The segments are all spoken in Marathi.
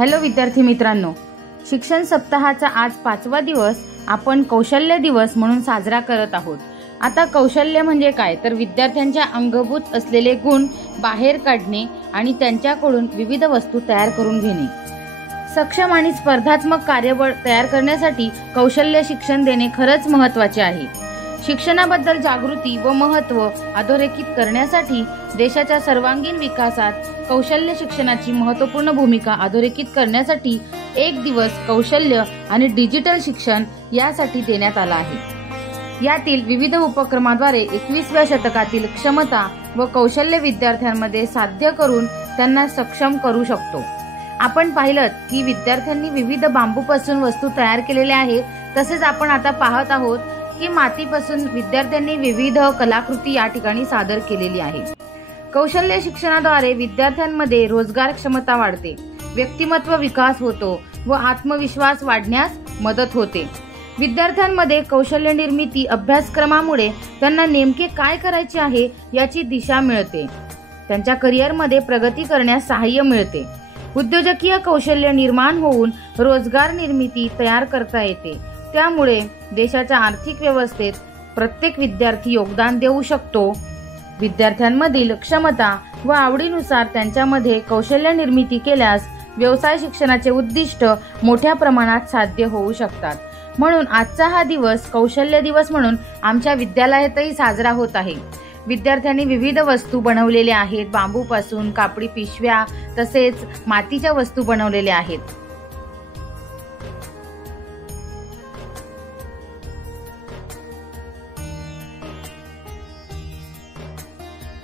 हॅलो विद्यार्थी मित्रांनो, शिक्षण सप्ताहाचा आज 5वा दिवस आपण कौशल्य दिवस म्हणून साजरा करत आहोत। आता कौशल्य म्हणजे काय तर विद्यार्थ्यांच्या अंगभूत असलेले गुण बाहेर काढणे आणि त्यांच्याकडून विविध वस्तू तयार करून घेणे। सक्षम आणि स्पर्धात्मक कार्यबळ तयार करण्यासाठी कौशल्य शिक्षण देणे खरंच महत्त्वाचे आहे। शिक्षणाबद्दल जागृती व महत्त्व अधोरेखित करण्यासाठी देशाच्या सर्वांगीण विकासात कौशल्य शिक्षणाची महत्त्वपूर्ण भूमिका अधोरेखित करण्यासाठी एक दिवस कौशल्य आणि डिजिटल शिक्षण यासाठी देण्यात आला आहे। यातील विविध उपक्रमाद्वारे 21व्या शतकातील क्षमता व कौशल्य विद्यार्थ्यांमध्ये साध्य करून त्यांना सक्षम करू शकतो। आपण पाहिलं की विद्यार्थ्यांनी विविध बांबूपासून वस्तू तयार केलेल्या आहेत, तसेच आपण आता पाहत आहोत की मातीपासून विद्यार्थ्यांनी विविध कलाकृती या ठिकाणी सादर केलेली आहे। कौशल्य शिक्षणाद्वारे विद्यार्थ्यांमध्ये रोजगार क्षमता वाढते, व्यक्तिमत्व विकास होतो व आत्मविश्वास वाढण्यास मदत होते। विद्यार्थ्यांमध्ये कौशल्य निर्मिती अभ्यासक्रमामुळे त्यांना नेमके काय करायचे आहे याची दिशा मिळते, त्यांच्या करिअरमध्ये प्रगती करण्यास सहाय्य मिळते। उद्योजकीय कौशल्य निर्माण होऊन रोजगार निर्मिती तयार करता येते, त्यामुळे देशाच्या आर्थिक व्यवस्थेत प्रत्येक विद्यार्थी योगदान देऊ शकतो। विद्यार्थ्यांमधील क्षमता व आवडीनुसार त्यांच्यामध्ये कौशल्य निर्मिती केल्यास व्यवसाय शिक्षणाचे उद्दिष्ट मोठ्या प्रमाणात साध्य होऊ शकतात। म्हणून आजचा हा दिवस कौशल्य दिवस म्हणून आमच्या विद्यालयातही साजरा होत आहे। विद्यार्थ्यांनी विविध वस्तू बनवलेल्या आहेत, बांबूपासून कापडी पिशव्या तसेच मातीच्या वस्तू बनवलेल्या आहेत।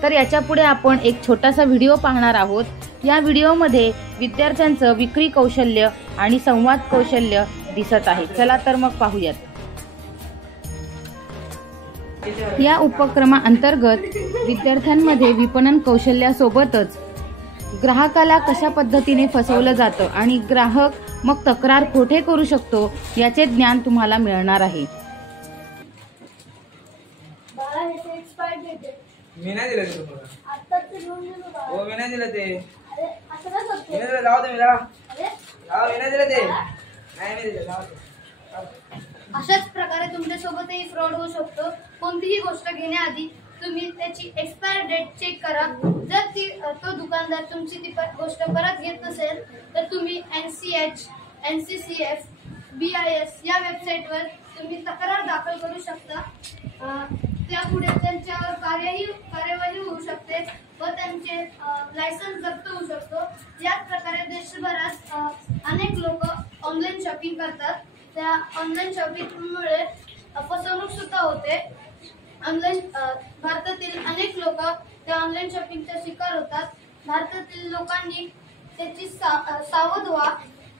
तर याच्या पुढे आपण एक छोटासा व्हिडिओ पाहणार आहोत। या व्हिडिओमध्ये विद्यार्थ्यांचं विक्री कौशल्य आणि संवाद कौशल्य दिसत आहे। चला तर मग पाहूयात। या उपक्रमाअंतर्गत विद्यार्थ्यांमध्ये विपणन कौशल्यासोबतच ग्राहकाला कशा पद्धतीने फसवलं जातं आणि ग्राहक मग तक्रार कोठे करू शकतो याचे ज्ञान तुम्हाला मिळणार आहे। मी नाही दिलं ते तुम्हाला आता ते घेऊन गेलो का हो मी नाही दिलं ते अरे असं का करतो मी दिलं जाऊ दे मी लाव अरे लाव मी नाही दिलं ते नाही मी दिलं लाव। अशाच प्रकारे तुमच्या सोबतही फ्रॉड होऊ शकतो। कोणतीही गोष्ट घेण्याआधी तुम्ही त्याची एक्सपायर डेट चेक करा। जर तो दुकानदार तुमची ती गोष्ट परत घेत नसेल तर तुम्ही NCH, NCCF, BIS या वेबसाईटवर तुम्ही तक्रार दाखल करू शकता। त्यापुढे त्यांच्यावर कार्यवाही होऊ शकते व त्यांचे लायसन्स जप्त होऊ शकतो। याच प्रकारे देशभरात अनेक लोक ऑनलाईन शॉपिंग करतात। त्या ऑनलाईन शॉपिंगमुळे फसवणूक सुद्धा होते। भारतातील अनेक लोक त्या ऑनलाईन शॉपिंगचा शिकार होतात। भारतातील लोकांनी त्याची सावध व्हा।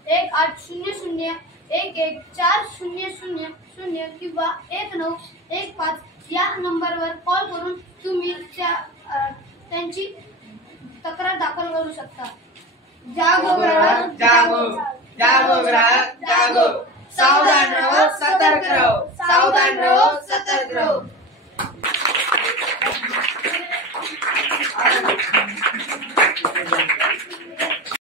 1800-114000 किंवा 1915 या नंबरवर कॉल करून तुम्ही त्यांची तक्रार दाखल करू शकता। जागो ग्राहक जागो, जागो ग्राहक जागो, सावधान रहो सतर्क रहो, सावधान रहो सतर्क रहो।